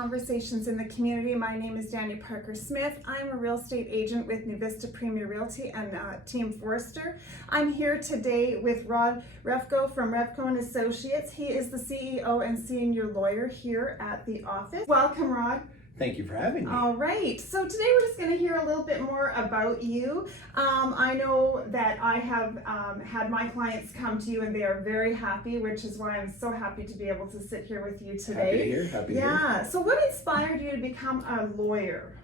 Conversations in the Community. My name is Dania Parker-Smith. I'm a real estate agent with New Vista Premier Realty and Team Forrester. I'm here today with Rod Refcio from Refcio Associates. He is the CEO and senior lawyer here at the office. Welcome, Rod. Thank you for having me. All right, so today we're just going to hear a little bit more about you. I know that I have had my clients come to you and they are very happy, which is why I'm so happy to be able to sit here with you today. Happy to hear, happy to hear. Yeah, so what inspired you to become a lawyer?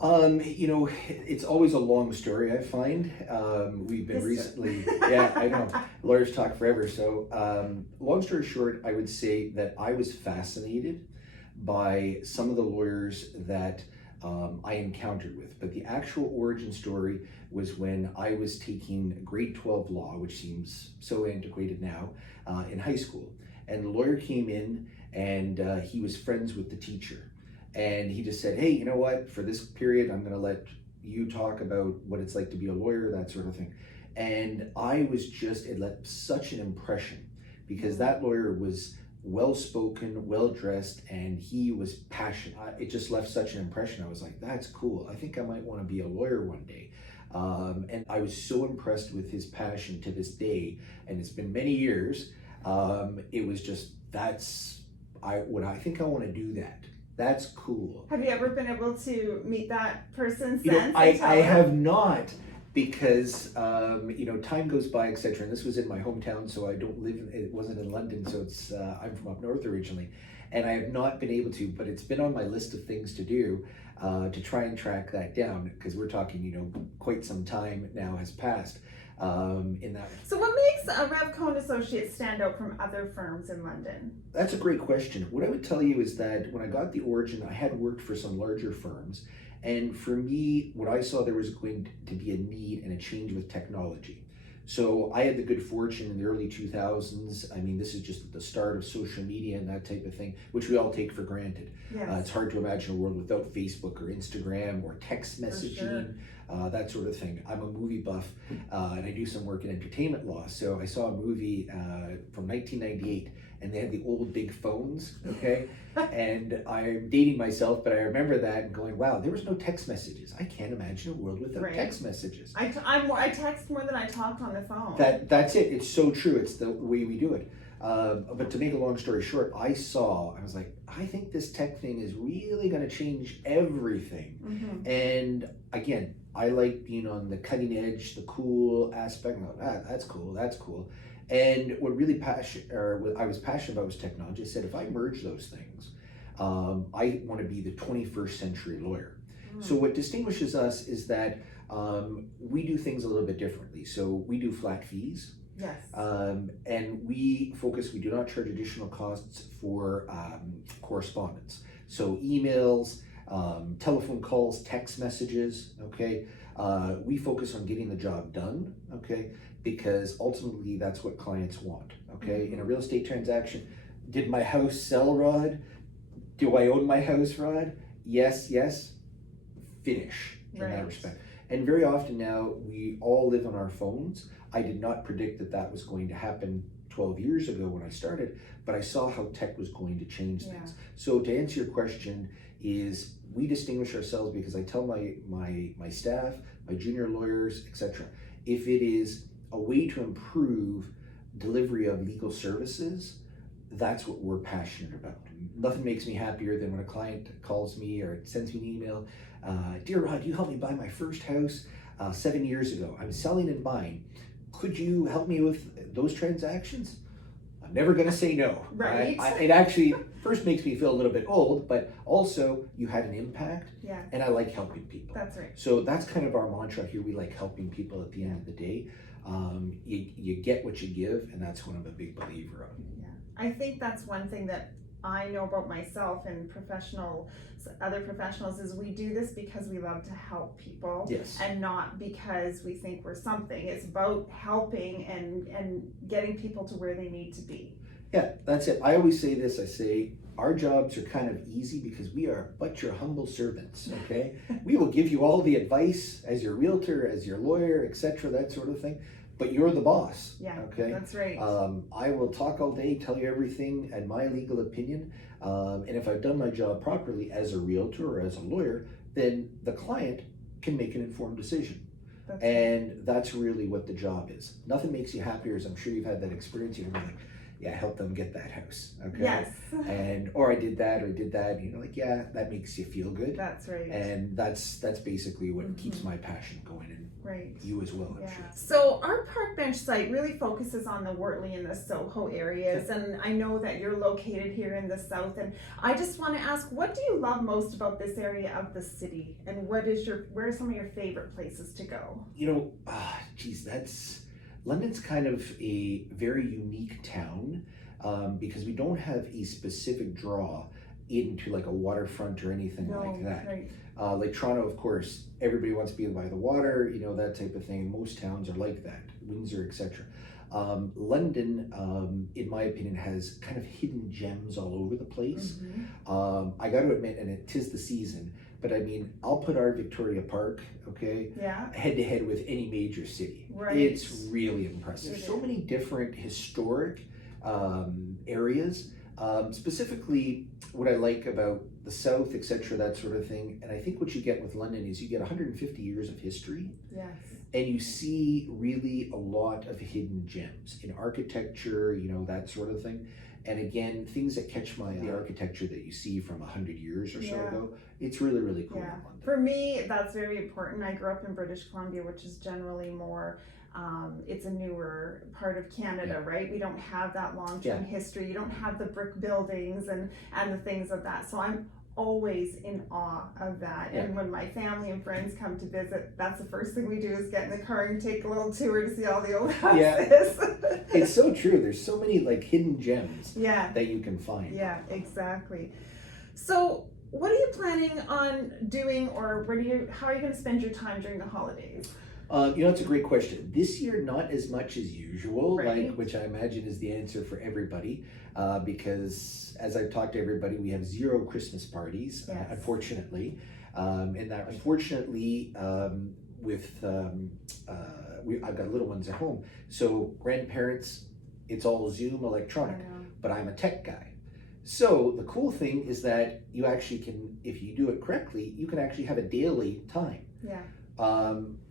It's always a long story, I find. We've been recently, yeah, I know, lawyers talk forever. So long story short, I would say that I was fascinated by some of the lawyers that I encountered with. But the actual origin story was when I was taking grade 12 law, which seems so antiquated now, in high school. And the lawyer came in and he was friends with the teacher. And he just said, hey, you know what, for this period, I'm gonna let you talk about what it's like to be a lawyer, that sort of thing. And I was just, it left such an impression because that lawyer was well-spoken, well-dressed, and he was passionate. It just left such an impression. I was like, that's cool. I think I might want to be a lawyer one day. And I was so impressed with his passion to this day, and it's been many years. It was just, I think I want to do that. That's cool. Have you ever been able to meet that person You since? know, I have not, because time goes by, etc. And this was in my hometown, so I don't live. It wasn't in London, so it's I'm from up north originally, and I have not been able to. But it's been on my list of things to do to try and track that down, because we're talking, quite some time now has passed in that. So what makes Refcio Associates stand out from other firms in London? That's a great question. What I would tell you is that when I got the origin, I had worked for some larger firms. And for me, what I saw, there was going to be a need and a change with technology. So I had the good fortune in the early 2000s. I mean, this is just the start of social media and that type of thing, which we all take for granted. Yes. It's hard to imagine a world without Facebook or Instagram or text messaging, that sort of thing. I'm a movie buff and I do some work in entertainment law. So I saw a movie from 1998 and they had the old big phones, okay? And I'm dating myself, but I remember that and going, wow, there was no text messages. I can't imagine a world without text messages. I text more than I talk on the phone. That's it. It's so true. It's the way we do it. But to make a long story short, I was like, I think this tech thing is really going to change everything. Mm-hmm. And again, I like being on the cutting edge, the cool aspect. That's cool. That's cool. And what I was passionate about was technology. I said, if I merge those things, I want to be the 21st century lawyer. So what distinguishes us is that we do things a little bit differently. So we do flat fees. Yes. And we do not charge additional costs for correspondence. So emails, telephone calls, text messages, okay? We focus on getting the job done, okay? Because ultimately that's what clients want, okay? Mm-hmm. In a real estate transaction, did my house sell, Rod? Do I own my house, Rod? Yes. Finish in that respect. And very often now we all live on our phones. I did not predict that was going to happen 12 years ago when I started, but I saw how tech was going to change things. So to answer your question is, we distinguish ourselves because I tell my staff, my junior lawyers, etc., if it is a way to improve delivery of legal services, that's what we're passionate about. Nothing makes me happier than when a client calls me or sends me an email. Dear Rod, you helped me buy my first house 7 years ago. I'm selling and buying. Could you help me with those transactions? I'm never going to say no. Right. It actually first makes me feel a little bit old, but also you had an impact. Yeah. And I like helping people. That's right. So that's kind of our mantra here. We like helping people at the end of the day. You get what you give, and that's what I'm a big believer of. Yeah. I think that's one thing that I know about myself and other professionals is we do this because we love to help people. Yes. And not because we think we're something. It's about helping and getting people to where they need to be. Yeah, that's it. I always say this, I say, our jobs are kind of easy because we are but your humble servants, okay? We will give you all the advice as your realtor, as your lawyer, etc., that sort of thing. but you're the boss. Yeah, okay. that's right. I will talk all day, tell you everything and my legal opinion. And if I've done my job properly as a realtor or as a lawyer, then the client can make an informed decision. That's And that's really what the job is. Nothing makes you happier, as I'm sure you've had that experience. You're like, yeah, help them get that house. Okay. Yes. And or I did that, and you're like, yeah, that makes you feel good. That's right. And that's basically what keeps my passion going, and Right. you as well, I'm Yeah. sure. So our park bench site really focuses on the Wortley and the Soho areas, and I know that you're located here in the south, and I just want to ask, what do you love most about this area of the city, and where are some of your favorite places to go? London's kind of a very unique town, because we don't have a specific draw into like a waterfront or anything like that. Right. Like Toronto, of course, everybody wants to be by the water, that type of thing. Most towns are like that, Windsor, etc. London, in my opinion, has kind of hidden gems all over the place. I got to admit, and it is the season, but I mean, I'll put our Victoria Park, okay, Yeah. head to head with any major city. Right. It's really impressive. There's so many different historic areas. Specifically, what I like about the South, etc., that sort of thing, and I think what you get with London is you get 150 years of history, Yes. and you see really a lot of hidden gems in architecture, that sort of thing. And again, things that catch my eye, the architecture that you see from 100 years or so ago, it's really, really cool. Yeah. For me, that's very important. I grew up in British Columbia, which is generally more, it's a newer part of Canada, right? We don't have that long-term history. You don't have the brick buildings and the things of that. So I'm always in awe of that. And when my family and friends come to visit, that's the first thing we do is get in the car and take a little tour to see all the old houses. Yeah. It's so true. There's so many like hidden gems that you can find. Yeah, exactly. So what are you planning on doing, or how are you going to spend your time during the holidays? It's a great question. This year, not as much as usual, Right. which I imagine is the answer for everybody, because as I've talked to everybody, we have 0 Christmas parties, unfortunately. And that, unfortunately, I've got little ones at home, so grandparents, it's all Zoom, electronic, but I'm a tech guy. So the cool thing is that you actually can, if you do it correctly, you can actually have a daily time. Yeah.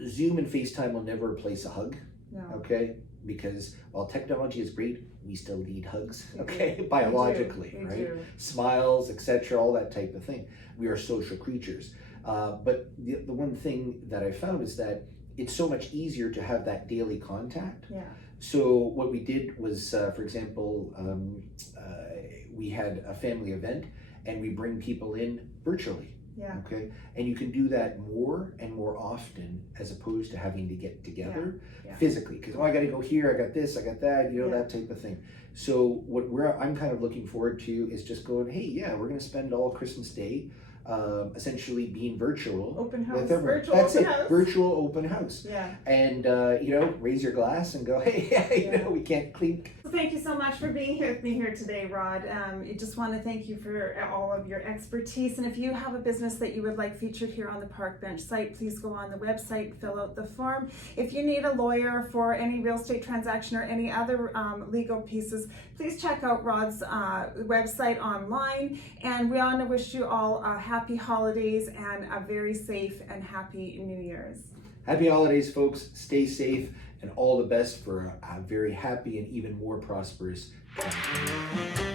Zoom and FaceTime will never replace a hug, No. okay? Because while technology is great, we still need hugs, We okay? do. Biologically, We right? do. Smiles, etc., all that type of thing. We are social creatures. But the one thing that I found is that it's so much easier to have that daily contact. Yeah. So what we did was, for example, we had a family event, and we bring people in virtually. Yeah. Okay, and you can do that more and more often as opposed to having to get together physically. Because I got to go here, I got this, I got that, that type of thing. So I'm kind of looking forward to is just going, hey, we're going to spend all Christmas Day, essentially being virtual. Open house. With everyone. Virtual That's open it. house. Virtual open house. Yeah. And raise your glass and go, hey, we can't clink. So thank you so much for being here with me here today, Rod. I just want to thank you for all of your expertise. And if you have a business that you would like featured here on the Park Bench site, please go on the website, fill out the form. If you need a lawyer for any real estate transaction or any other legal pieces, please check out Rod's website online. And we want to wish you all happy holidays and a very safe and happy New Year's. Happy holidays, folks. Stay safe, and all the best for a very happy and even more prosperous 2020.